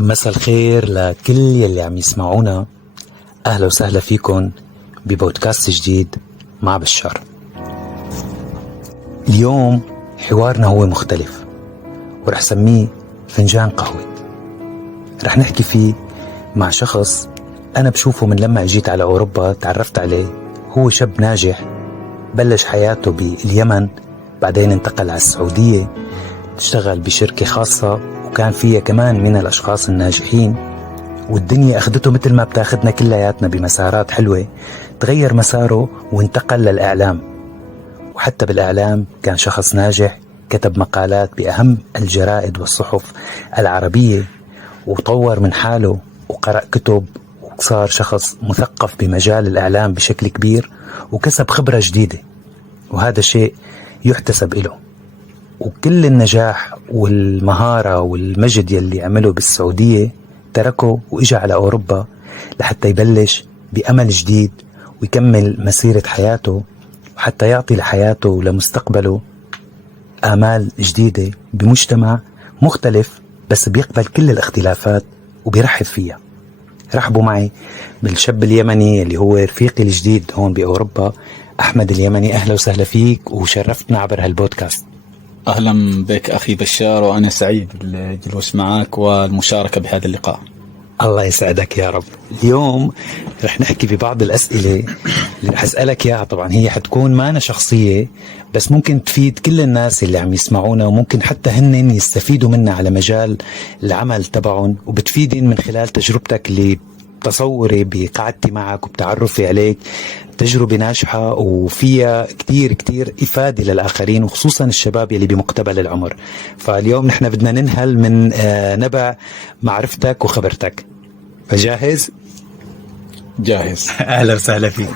مساء الخير لكل يلي عم يسمعونا. أهلا وسهلا فيكن ببودكاست جديد مع بشار. اليوم حوارنا هو مختلف ورح سميه فنجان قهوة. رح نحكي فيه مع شخص أنا بشوفه من لما اجيت على أوروبا تعرفت عليه. هو شاب ناجح بلش حياته باليمن، بعدين انتقل على السعودية، اشتغل بشركة خاصة وكان فيها كمان من الأشخاص الناجحين، والدنيا أخذته مثل ما بتاخدنا كلياتنا بمسارات حلوة. تغير مساره وانتقل للإعلام، وحتى بالإعلام كان شخص ناجح، كتب مقالات بأهم الجرائد والصحف العربية، وطور من حاله وقرأ كتب، وصار شخص مثقف بمجال الإعلام بشكل كبير، وكسب خبرة جديدة، وهذا شيء يحتسب له. وكل النجاح والمهارة والمجد يلي عمله بالسعودية تركه وإجا على أوروبا لحتى يبلش بأمل جديد ويكمل مسيرة حياته، وحتى يعطي لحياته ولمستقبله آمال جديدة بمجتمع مختلف بس بيقبل كل الاختلافات وبيرحب فيها. رحبوا معي بالشاب اليمني اللي هو رفيقي الجديد هون بأوروبا، أحمد اليمني. أهلا وسهلا فيك وشرفتنا عبر هالبودكاست. أهلا بك أخي بشار، وأنا سعيد بالجلوس معك والمشاركة بهذا اللقاء. الله يسعدك يا رب. اليوم رح نحكي ببعض الأسئلة اللي رح أسألك إياها. طبعا هي حتكون معنا شخصية بس ممكن تفيد كل الناس اللي عم يسمعونا، وممكن حتى هن يستفيدوا منها على مجال العمل تبعهم، وبتفيدين من خلال تجربتك اللي تصوري بقعدتي معك وبتعرفي عليك. تجربة ناجحة وفيها كتير كتير إفادة للآخرين، وخصوصا الشباب يلي بمقتبل العمر. فاليوم نحن بدنا ننهل من نبع معرفتك وخبرتك. فجاهز؟ جاهز. أهلا وسهلا فيك.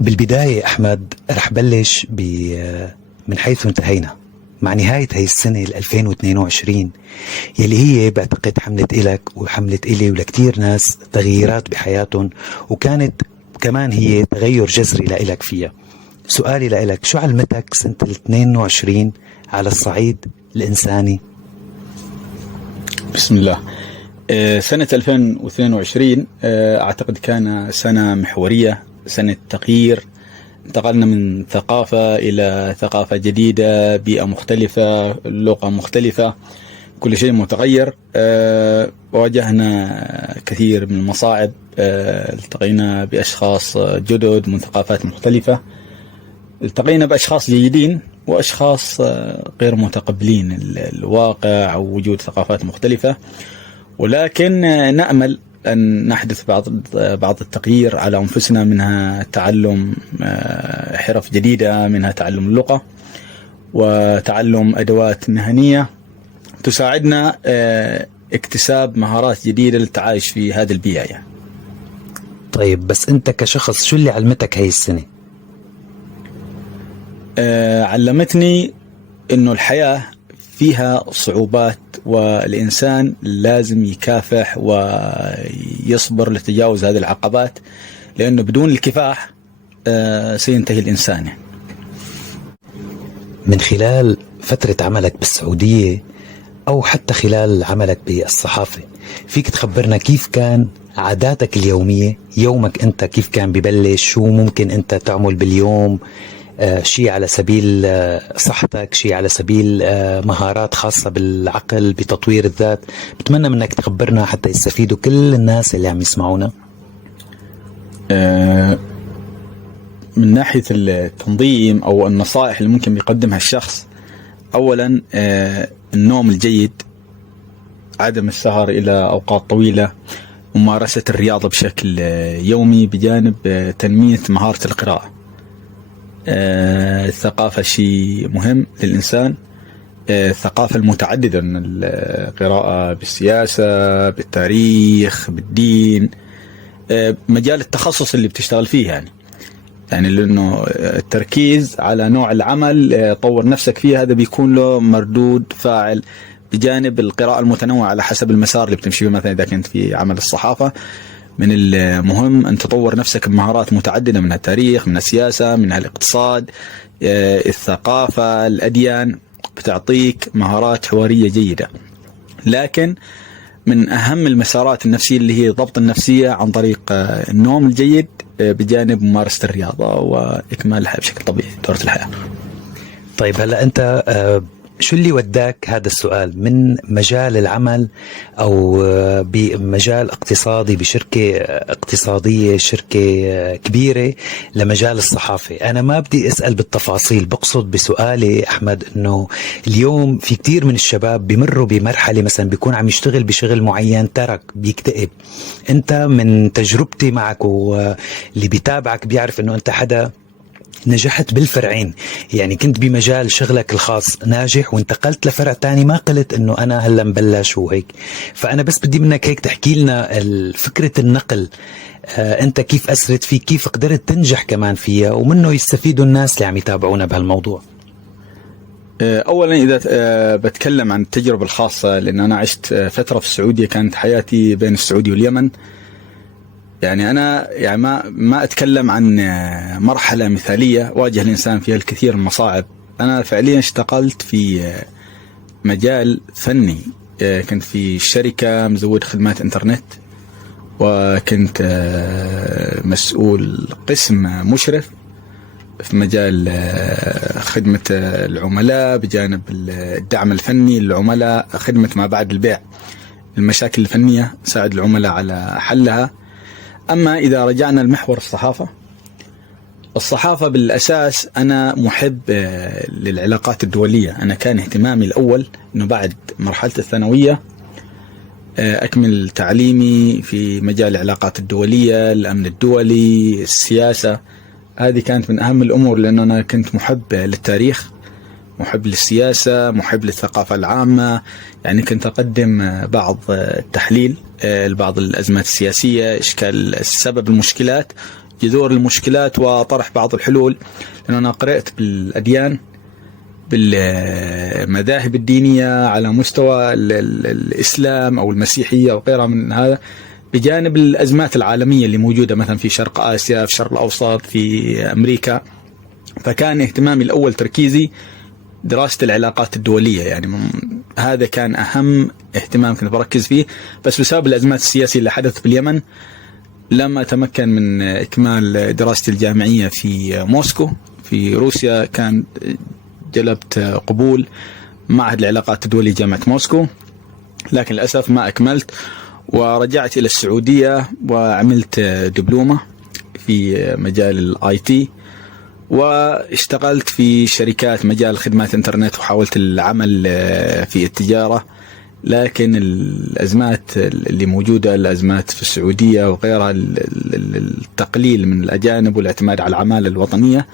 بالبداية أحمد رح بلش من حيث انتهينا مع نهاية هاي السنة 2022 يلي هي بعتقد حملت إلك وحملت إلي ولكتير ناس تغييرات بحياتهم، وكانت كمان هي تغير جذري لإلك فيها. سؤالي لإلك، شو علمتك سنة 22 على الصعيد الإنساني؟ بسم الله. سنة 2022 أعتقد كان سنة محورية، سنة تغيير. انتقلنا من ثقافة إلى ثقافة جديدة، بيئة مختلفة، لغة مختلفة، كل شيء متغير. واجهنا كثير من المصاعب، التقينا بأشخاص جدد من ثقافات مختلفة، التقينا بأشخاص جيدين وأشخاص غير متقبلين الواقع أو وجود ثقافات مختلفة، ولكن نأمل أن نحدث بعض التغيير على أنفسنا، منها تعلم حرف جديدة، منها تعلم اللغة وتعلم أدوات مهنية تساعدنا اكتساب مهارات جديدة للتعايش في هذه البيئة يعني. طيب بس أنت كشخص شو اللي علمتك هاي السنة؟ علمتني إنه الحياة فيها صعوبات، والإنسان لازم يكافح ويصبر لتجاوز هذه العقبات، لأنه بدون الكفاح سينتهي الإنسان. من خلال فترة عملك بالسعودية أو حتى خلال عملك بالصحافة، فيك تخبرنا كيف كان عاداتك اليومية؟ يومك أنت كيف كان ببلش؟ شو ممكن أنت تعمل باليوم؟ شيء على سبيل صحتك، شيء على سبيل مهارات خاصة بالعقل بتطوير الذات. بتمنى منك تخبرنا حتى يستفيدوا كل الناس اللي عم يسمعونا. من ناحية التنظيم أو النصائح اللي ممكن يقدمها الشخص، أولا النوم الجيد، عدم السهر إلى أوقات طويلة، ممارسة الرياضة بشكل يومي، بجانب تنمية مهارة القراءة. الثقافة شيء مهم للإنسان، الثقافة المتعددة من القراءة بالسياسة، بالتاريخ، بالدين، مجال التخصص اللي بتشتغل فيه يعني لأنه التركيز على نوع العمل طور نفسك فيه، هذا بيكون له مردود فاعل، بجانب القراءة المتنوعة على حسب المسار اللي بتمشي فيه. مثلا إذا كنت في عمل الصحافة، من المهم أن تطور نفسك بمهارات متعددة، منها التاريخ، منها السياسة، منها الاقتصاد، الثقافة، الأديان، بتعطيك مهارات حوارية جيدة. لكن من أهم المسارات النفسية اللي هي ضبط النفسية عن طريق النوم الجيد بجانب ممارسة الرياضة وإكمال الحياة بشكل طبيعي، دورة الحياة. طيب هلا أنت شو اللي وداك هذا السؤال من مجال العمل أو بمجال اقتصادي بشركة اقتصادية، شركة كبيرة، لمجال الصحافة؟ أنا ما بدي أسأل بالتفاصيل، بقصد بسؤالي أحمد أنه اليوم في كتير من الشباب بيمروا بمرحلة مثلا بيكون عم يشتغل بشغل معين، ترك، بيكتئب. أنت من تجربتي معك واللي بيتابعك بيعرف أنه أنت حدا نجحت بالفرعين، يعني كنت بمجال شغلك الخاص ناجح وانتقلت لفرع تاني، ما قلت انه انا هلا مبلش وهيك. فانا بس بدي منك هيك تحكي لنا فكرة النقل، انت كيف اثرت فيك، كيف قدرت تنجح كمان فيها، ومنه يستفيدوا الناس اللي عم يتابعونا بهالموضوع. اولا اذا بتكلم عن التجربة الخاصة، لان انا عشت فترة في السعودية، كانت حياتي بين السعودية واليمن. يعني أنا يعني ما أتكلم عن مرحلة مثالية واجه الإنسان فيها الكثير من المصاعب. أنا فعليا اشتغلت في مجال فني، كنت في شركة مزود خدمات إنترنت، وكنت مسؤول قسم مشرف في مجال خدمة العملاء بجانب الدعم الفني للعملاء، خدمة ما بعد البيع، المشاكل الفنية، ساعد العملاء على حلها. أما إذا رجعنا لمحور الصحافة بالأساس أنا محب للعلاقات الدولية. أنا كان اهتمامي الأول أنه بعد مرحلة الثانوية أكمل تعليمي في مجال العلاقات الدولية، الأمن الدولي، السياسة. هذه كانت من أهم الأمور، لأن أنا كنت محب للتاريخ، محب للسياسة، محب للثقافة العامة. يعني كنت أقدم بعض التحليل لبعض الأزمات السياسية، إشكال السبب، المشكلات، جذور المشكلات، وطرح بعض الحلول. لأن أنا قرأت بالأديان، بالمذاهب الدينية على مستوى الإسلام أو المسيحية أو غيرها من هذا، بجانب الأزمات العالمية اللي موجودة مثلا في شرق آسيا، في الشرق الأوسط، في أمريكا. فكان اهتمامي الأول تركيزي دراسة العلاقات الدولية، يعني هذا كان أهم اهتمام كنت بركز فيه. بس بسبب الأزمات السياسية اللي حدثت باليمن لم أتمكن من إكمال دراستي الجامعية في موسكو في روسيا. كان جلبت قبول معهد العلاقات الدولية جامعة موسكو، لكن للأسف ما أكملت، ورجعت إلى السعودية وعملت دبلومة في مجال الاي تي، واشتغلت في شركات مجال خدمات الانترنت، وحاولت العمل في التجارة. لكن الأزمات اللي موجودة، الأزمات في السعودية وغيرها، التقليل من الأجانب والاعتماد على العمالة الوطنية،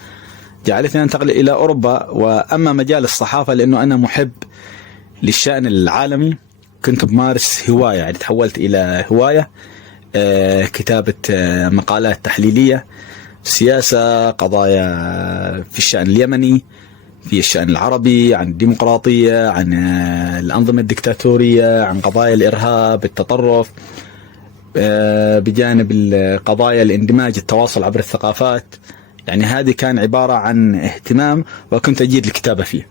جعلتني أنتقل إلى أوروبا. وأما مجال الصحافة لأنه أنا محب للشأن العالمي، كنت بمارس هواية، يعني تحولت إلى هواية، كتابة مقالات تحليلية، سياسة، قضايا في الشأن اليمني، في الشأن العربي، عن الديمقراطية، عن الأنظمة الدكتاتورية، عن قضايا الإرهاب، التطرف، بجانب القضايا الاندماج، التواصل عبر الثقافات. يعني هذه كان عبارة عن اهتمام، وكنت أجيد الكتابة فيه.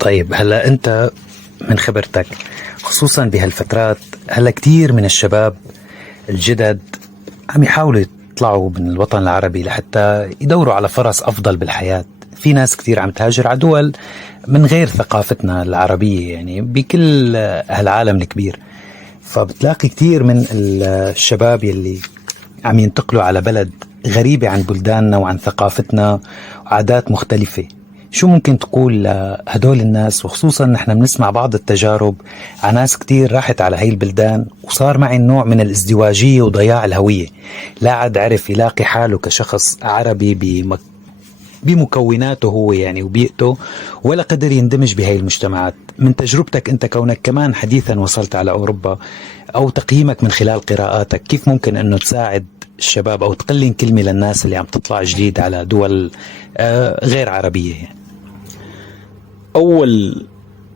طيب هلا أنت من خبرتك خصوصا بهالفترات، هلا كتير من الشباب الجدد عم يحاولوا يطلعوا من الوطن العربي لحتى يدوروا على فرص أفضل بالحياة. في ناس كتير عم تهاجر على دول من غير ثقافتنا العربية، يعني بكل هالعالم الكبير. فبتلاقي كتير من الشباب يلي عم ينتقلوا على بلد غريبة عن بلداننا وعن ثقافتنا وعادات مختلفة. شو ممكن تقول لهدول الناس؟ وخصوصا نحن بنسمع بعض التجارب عن ناس كتير راحت على هاي البلدان وصار معي نوع من الازدواجية وضياع الهوية، لا عاد عرف يلاقي حاله كشخص عربي بمكوناته هو يعني وبيئته، ولا قدر يندمج بهاي المجتمعات. من تجربتك أنت كونك كمان حديثا وصلت على أوروبا، أو تقييمك من خلال قراءاتك، كيف ممكن أنه تساعد الشباب أو تقلين كلمة للناس اللي عم تطلع جديد على دول غير عربية؟ يعني أول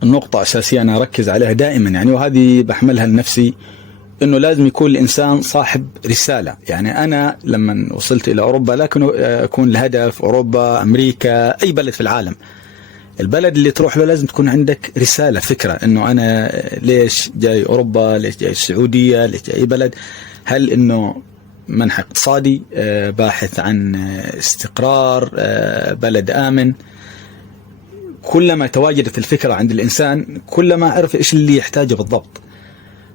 نقطة أساسية أنا أركز عليها دائما، يعني وهذه بحملها لنفسي، إنه لازم يكون الإنسان صاحب رسالة. يعني أنا لما وصلت إلى أوروبا لا أكون الهدف أوروبا، أمريكا، أي بلد في العالم، البلد اللي تروح له لازم تكون عندك رسالة، فكرة انه انا ليش جاي اوروبا، ليش جاي السعودية، ليش جاي اي بلد. هل انه منح اقتصادي، باحث عن استقرار، بلد آمن. كلما تواجدت الفكرة عند الإنسان كلما عرف إيش اللي يحتاجه بالضبط.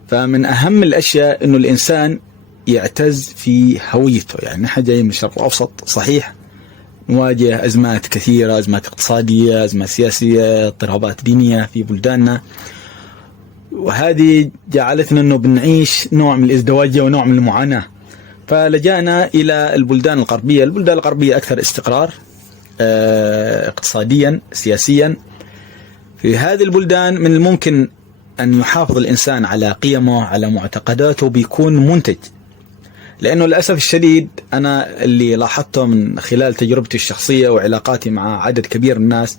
فمن أهم الأشياء إنه الإنسان يعتز في هويته. يعني نحن جاي من الشرق الأوسط، صحيح نواجه أزمات كثيرة، أزمات اقتصادية، أزمات سياسية، اضطرابات دينية في بلداننا، وهذه جعلتنا إنه بنعيش نوع من الازدواجية ونوع من المعاناة. فلجأنا إلى البلدان الغربية. البلدان الغربية أكثر استقرار اقتصاديا، سياسيا. في هذه البلدان من الممكن أن يحافظ الإنسان على قيمه، على معتقداته، بيكون منتج. لأنه للأسف الشديد أنا اللي لاحظته من خلال تجربتي الشخصية وعلاقاتي مع عدد كبير من الناس،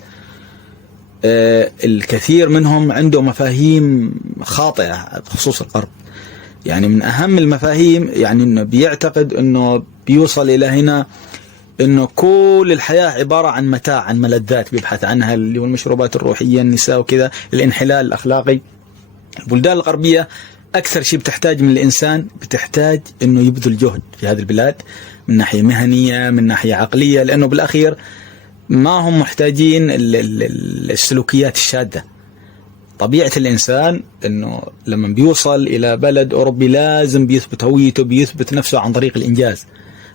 الكثير منهم عنده مفاهيم خاطئة بخصوص الغرب. يعني من أهم المفاهيم يعني إنه بيعتقد إنه بيوصل إلى هنا إنه كل الحياة عبارة عن متاع، عن ملذات بيبحث عنها، اللي هو المشروبات الروحية، النساء وكذا، الانحلال الأخلاقي. البلدان الغربية أكثر شيء بتحتاج من الإنسان، بتحتاج إنه يبذل جهد في هذه البلاد من ناحية مهنية، من ناحية عقلية، لأنه بالأخير ما هم محتاجين السلوكيات الشاذة. طبيعة الإنسان إنه لما بيوصل إلى بلد أوروبي لازم بيثبت هويته، بيثبت نفسه عن طريق الإنجاز،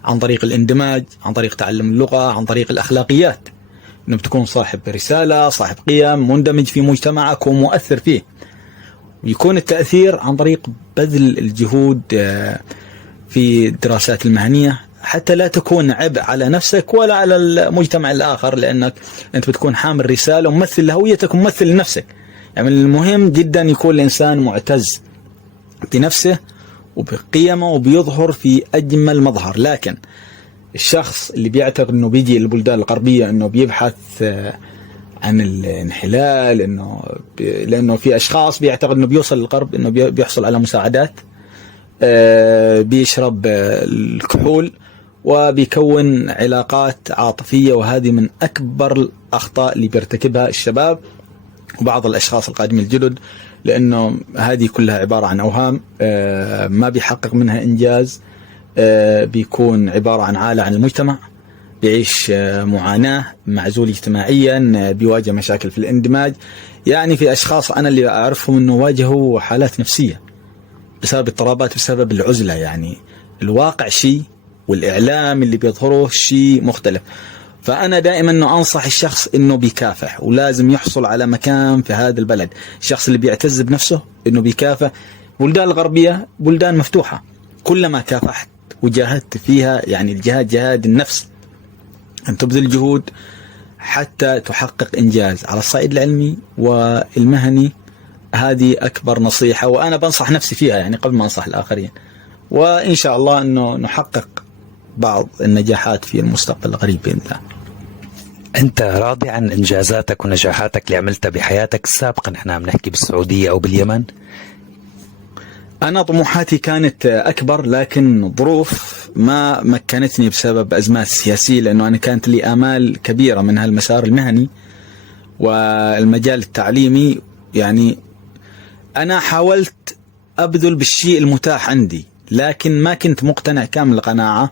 عن طريق الاندماج، عن طريق تعلم اللغة، عن طريق الأخلاقيات، إنه بتكون صاحب رسالة، صاحب قيم، مندمج في مجتمعك ومؤثر فيه. ويكون التأثير عن طريق بذل الجهود في الدراسات المهنية، حتى لا تكون عبء على نفسك ولا على المجتمع الآخر، لأنك أنت بتكون حامل رسالة وممثل لهويتك وممثل لنفسك. يعني المهم جدا يكون الإنسان معتز بنفسه وبقيمه وبيظهر في أجمل مظهر. لكن الشخص اللي بيعتقد أنه بيجي البلدان الغربية أنه بيبحث عن الانحلال، لأنه في أشخاص بيعتقد أنه بيوصل للغرب أنه بيحصل على مساعدات، بيشرب الكحول وبيكون علاقات عاطفية، وهذه من أكبر الأخطاء اللي بيرتكبها الشباب وبعض الأشخاص القادمين الجدد، لأنه هذه كلها عبارة عن أوهام، ما بيحقق منها إنجاز، بيكون عبارة عن عالة عن المجتمع، بيعيش معاناة، معزول اجتماعيا، بيواجه مشاكل في الاندماج. يعني في أشخاص أنا اللي أعرفهم أنه واجهوا حالات نفسية بسبب اضطرابات، بسبب العزلة. يعني الواقع شيء والإعلام اللي بيظهره شيء مختلف. فأنا دائما أنه أنصح الشخص أنه بيكافح، ولازم يحصل على مكان في هذا البلد. الشخص اللي بيعتز بنفسه أنه بيكافح. بلدان الغربية بلدان مفتوحة، كلما كافحت وجاهدت فيها، يعني الجهاد جهاد النفس، أن تبذل جهود حتى تحقق إنجاز على الصعيد العلمي والمهني. هذه أكبر نصيحة، وأنا بنصح نفسي فيها يعني قبل ما أنصح الآخرين، وإن شاء الله أنه نحقق بعض النجاحات في المستقبل القريب بإذن الله. أنت راضي عن إنجازاتك ونجاحاتك اللي عملتها بحياتك السابقة؟ نحن عم نحكي بالسعودية أو باليمن. أنا طموحاتي كانت أكبر، لكن الظروف ما مكنتني بسبب أزمات سياسية، لأنه أنا كانت لي آمال كبيرة من هالمسار المهني والمجال التعليمي. يعني أنا حاولت أبذل بالشيء المتاح عندي، لكن ما كنت مقتنع كامل القناعة.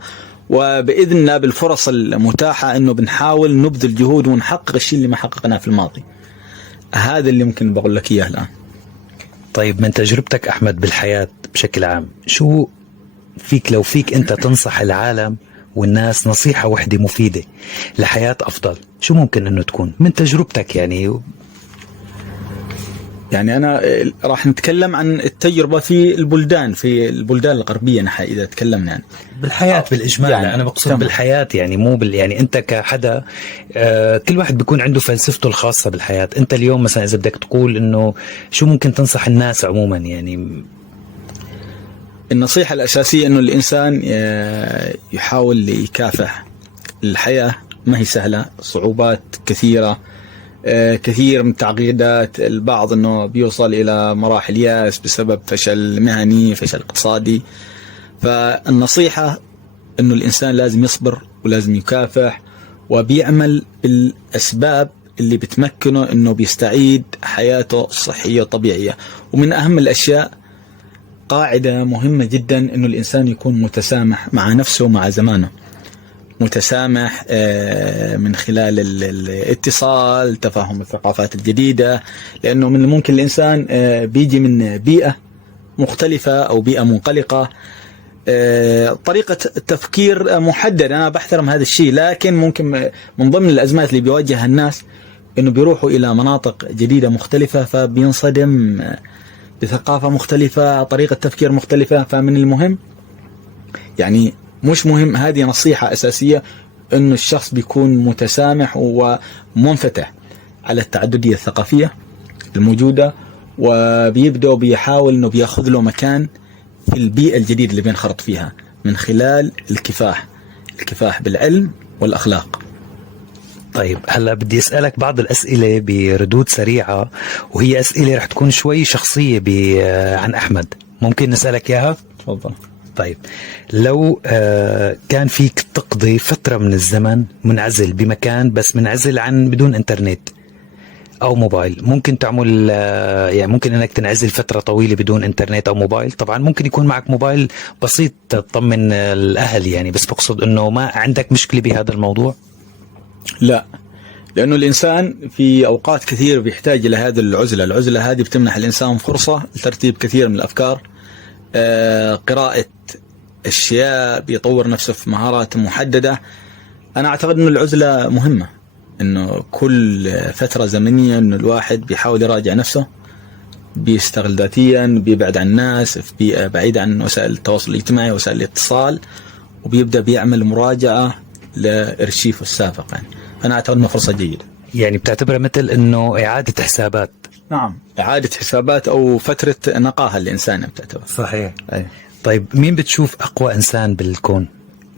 وبإذن الله بالفرص المتاحة أنه بنحاول نبذل جهود ونحقق الشيء اللي ما حققناه في الماضي. هذا اللي ممكن بقول لك إياه الآن. طيب من تجربتك أحمد بالحياة بشكل عام، شو فيك لو فيك أنت تنصح العالم والناس نصيحة وحدة مفيدة لحياة أفضل، شو ممكن أنه تكون من تجربتك؟ يعني أنا راح نتكلم عن التجربة في البلدان الغربية. نحن إذا تكلمنا يعني بالحياة بالإجمال، يعني أنا بقصد بالحياة، يعني مو يعني أنت كحدا، كل واحد بيكون عنده فلسفته الخاصة بالحياة. أنت اليوم مثلا إذا بدك تقول إنه شو ممكن تنصح الناس عموما، يعني النصيحة الأساسية إنه الإنسان يحاول يكافح. الحياة ما هي سهلة، صعوبات كثيرة، كثير من التعقيدات. البعض انه بيوصل الى مراحل ياس بسبب فشل مهني، فشل اقتصادي. فالنصيحة انه الانسان لازم يصبر ولازم يكافح وبيعمل بالاسباب اللي بتمكنه انه بيستعيد حياته الصحية الطبيعية. ومن اهم الاشياء قاعدة مهمة جدا انه الانسان يكون متسامح مع نفسه ومع زمانه، متسامح من خلال الاتصال، تفاهم الثقافات الجديدة، لانه من الممكن الانسان بيجي من بيئة مختلفة او بيئة منقلقة، طريقة التفكير محددة. أنا بحترم هذا الشيء، لكن ممكن من ضمن الأزمات اللي بيواجهها الناس إنه بيروحوا إلى مناطق جديدة مختلفة، فبينصدم بثقافة مختلفة، طريقة تفكير مختلفة. فمن المهم، يعني مش مهم، هذه نصيحة أساسية، إنه الشخص بيكون متسامح ومنفتح على التعددية الثقافية الموجودة، وبيبدأ بيحاول إنه بياخذ له مكان في البيئة الجديدة اللي بينخرط فيها من خلال الكفاح بالعلم والأخلاق. طيب هلا بدي أسألك بعض الأسئلة بردود سريعة، وهي أسئلة رح تكون شوي شخصية عن أحمد، ممكن نسألك إياها؟ تفضل. طيب لو كان فيك تقضي فترة من الزمن منعزل بمكان، بس منعزل عن بدون إنترنت أو موبايل، ممكن تعمل يعني ممكن أنك تنعزل فترة طويلة بدون إنترنت أو موبايل؟ طبعا ممكن يكون معك موبايل بسيط تطمن الأهل يعني، بس بقصد أنه ما عندك مشكلة بهذا الموضوع؟ لا، لأنه الإنسان في أوقات كثير بيحتاج إلى هذه العزلة هذه بتمنح الإنسان فرصة لترتيب كثير من الأفكار، قراءة أشياء، بيطور نفسه في مهارات محددة. أنا أعتقد أنه العزلة مهمة، أنه كل فترة زمنية أنه الواحد بيحاول يراجع نفسه، بيستغل ذاتيا، بيبعد عن الناس، في بيئة بعيدة عن وسائل التواصل الاجتماعي وسائل الاتصال، وبيبدأ بيعمل مراجعة لإرشيفه السابق. يعني أنا أعتقد أنه فرصة جيدة. يعني بتعتبرها مثل أنه إعادة حسابات؟ نعم، إعادة حسابات أو فترة نقاهة الإنسان بتعتبر. صحيح. أي. طيب مين بتشوف أقوى إنسان بالكون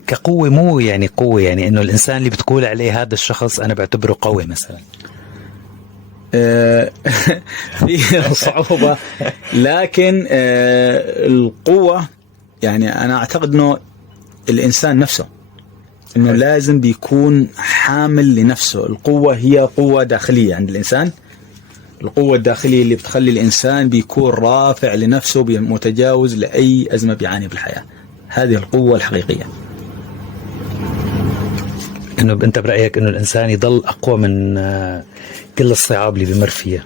كقوة؟ مو يعني قوة يعني إنه الإنسان اللي بتقول عليه هذا الشخص أنا بعتبره قوي مثلا. في صعوبة، لكن القوة يعني أنا أعتقد أنه الإنسان نفسه إنه لازم بيكون حامل لنفسه. القوة هي قوة داخلية عند الإنسان، القوة الداخلية اللي بتخلي الإنسان بيكون رافع لنفسه، متجاوز لأي أزمة بيعاني بالحياة. هذه القوة الحقيقية. إنه أنت برأيك إنه الإنسان يضل أقوى من كل الصعاب اللي بمر فيها؟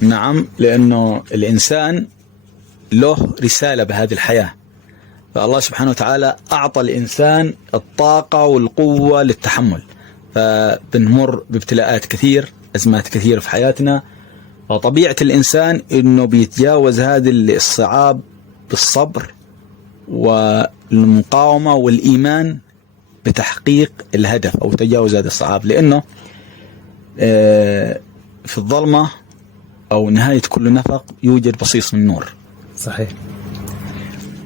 نعم، لأنه الإنسان له رسالة بهذه الحياة، فالله سبحانه وتعالى أعطى الإنسان الطاقة والقوة للتحمل، فبنمر بابتلاءات كثير، أزمات كثير في حياتنا، فطبيعة الإنسان إنه بيتجاوز هذه الصعاب بالصبر والمقاومة والإيمان بتحقيق الهدف أو تجاوز هذه الصعاب، لأنه في الظلمة أو نهاية كل نفق يوجد بصيص من نور. صحيح.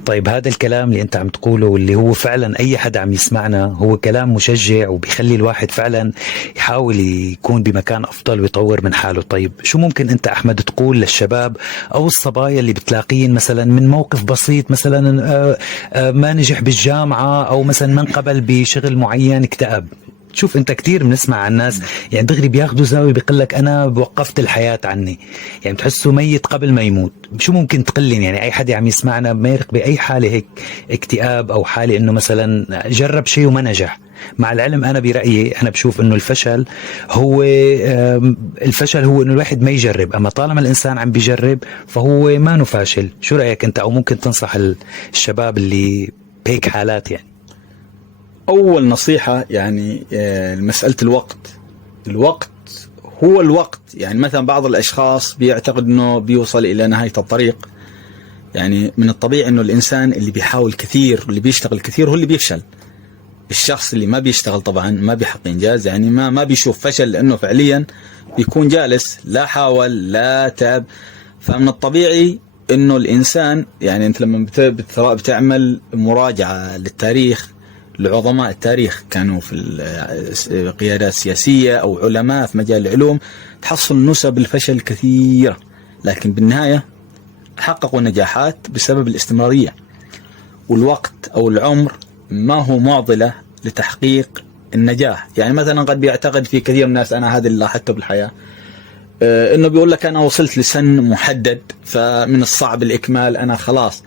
طيب هذا الكلام اللي انت عم تقوله واللي هو فعلا اي حد عم يسمعنا هو كلام مشجع وبيخلي الواحد فعلا يحاول يكون بمكان افضل ويطور من حاله. طيب شو ممكن انت احمد تقول للشباب او الصبايا اللي بتلاقين مثلا من موقف بسيط، مثلا ما نجح بالجامعة او مثلا ما انقبل بشغل معين، اكتئب؟ شوف انت كتير بنسمع عن الناس يعني دغري بياخدوا زاوية بيقول لك انا وقفت الحياة عني، يعني بتحسه ميت قبل ما يموت. شو ممكن تقلين يعني اي حد عم يسمعنا ما يرق باي حالة هيك اكتئاب او حالة انه مثلا جرب شيء وما نجح؟ مع العلم انا برأيي انا بشوف انه الفشل هو انه الواحد ما يجرب، اما طالما الانسان عم بيجرب فهو ما فاشل. شو رأيك انت او ممكن تنصح الشباب اللي بهيك حالات؟ يعني أول نصيحة يعني مسألة الوقت هو الوقت. يعني مثلا بعض الأشخاص بيعتقد أنه بيوصل إلى نهاية الطريق، يعني من الطبيعي أنه الإنسان اللي بيحاول كثير واللي بيشتغل كثير هو اللي بيفشل. الشخص اللي ما بيشتغل طبعا ما بيحقق إنجاز، يعني ما بيشوف فشل، لأنه فعليا بيكون جالس لا حاول لا تعب. فمن الطبيعي أنه الإنسان يعني أنت لما بتعمل مراجعة للتاريخ، لعظماء التاريخ كانوا في قيادات سياسية أو علماء في مجال العلوم، تحصل نسب الفشل كثيرة، لكن بالنهاية حققوا نجاحات بسبب الاستمرارية. والوقت أو العمر ما هو معضلة لتحقيق النجاح. يعني مثلا قد بيعتقد في كثير من الناس، أنا هذا اللي لاحظته بالحياة، إنه بيقول لك أنا وصلت لسن محدد فمن الصعب الإكمال، أنا خلاص.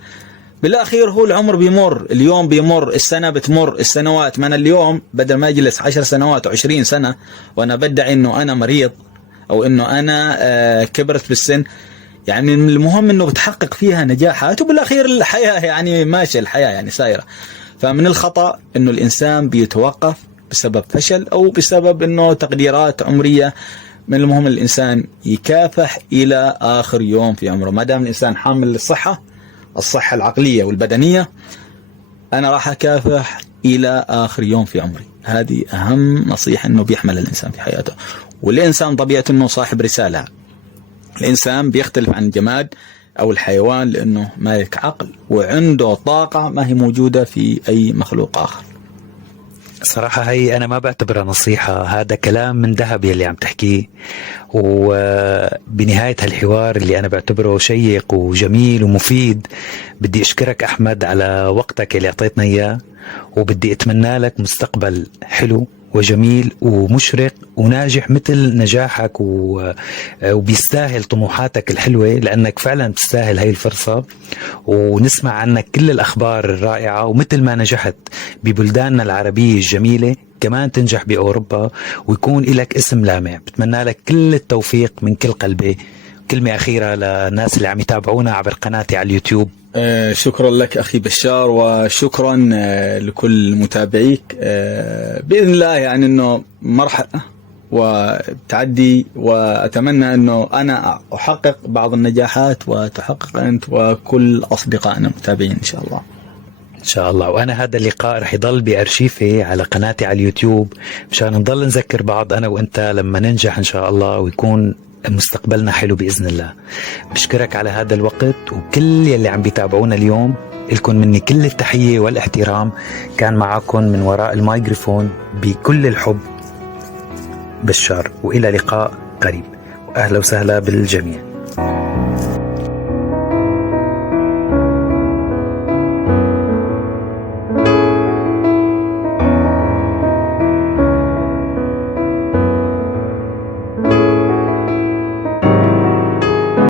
بالأخير هو العمر بيمر، اليوم بيمر، السنة بتمر، السنوات. ما أنا اليوم بدل ما أجلس 10 سنوات و20 سنة وأنا بدعي إنه أنا مريض أو إنه أنا كبرت بالسن، يعني المهم إنه بتحقق فيها نجاحات، وبالأخير الحياة يعني ماشية، الحياة يعني سايرة. فمن الخطأ إنه الإنسان بيتوقف بسبب فشل أو بسبب إنه تقديرات عمرية. من المهم الإنسان يكافح إلى آخر يوم في عمره، ما دام الإنسان حامل للصحة، الصحة العقلية والبدنية، أنا راح أكافح إلى آخر يوم في عمري. هذه أهم نصيحة إنه بيحمل الإنسان في حياته. والإنسان طبيعته إنه صاحب رسالة. الإنسان بيختلف عن الجماد أو الحيوان لأنه مالك عقل وعنده طاقة ما هي موجودة في أي مخلوق آخر. صراحة هي أنا ما بعتبرها نصيحة، هذا كلام من ذهب يلي عم تحكيه. وبنهاية هالحوار اللي أنا بعتبره شيق وجميل ومفيد، بدي أشكرك أحمد على وقتك اللي أعطيتنا إياه، وبدي أتمنى لك مستقبل حلو وجميل ومشرق وناجح مثل نجاحك، وبيستاهل طموحاتك الحلوة، لأنك فعلا بتستاهل هاي الفرصة. ونسمع عنك كل الأخبار الرائعة، ومثل ما نجحت ببلداننا العربية الجميلة كمان تنجح بأوروبا ويكون لك اسم لامع. بتمنى لك كل التوفيق من كل قلبي. كلمة أخيرة للناس اللي عم يتابعونا عبر قناتي على اليوتيوب. شكرا لك أخي بشار، وشكرا لكل متابعيك. بإذن الله يعني أنه مرحلة وتعدي، وأتمنى أنه أنا أحقق بعض النجاحات وتحقق أنت وكل أصدقائنا المتابعين إن شاء الله. إن شاء الله. وأنا هذا اللقاء رح يضل بأرشيفي على قناتي على اليوتيوب مشان نضل نذكر بعض أنا وإنت لما ننجح إن شاء الله ويكون مستقبلنا حلو بإذن الله. بشكرك على هذا الوقت، وكل يلي عم بيتابعونا اليوم لكم مني كل التحية والاحترام. كان معكم من وراء الميكروفون بكل الحب بشار، وإلى لقاء قريب، وأهلا وسهلا بالجميع.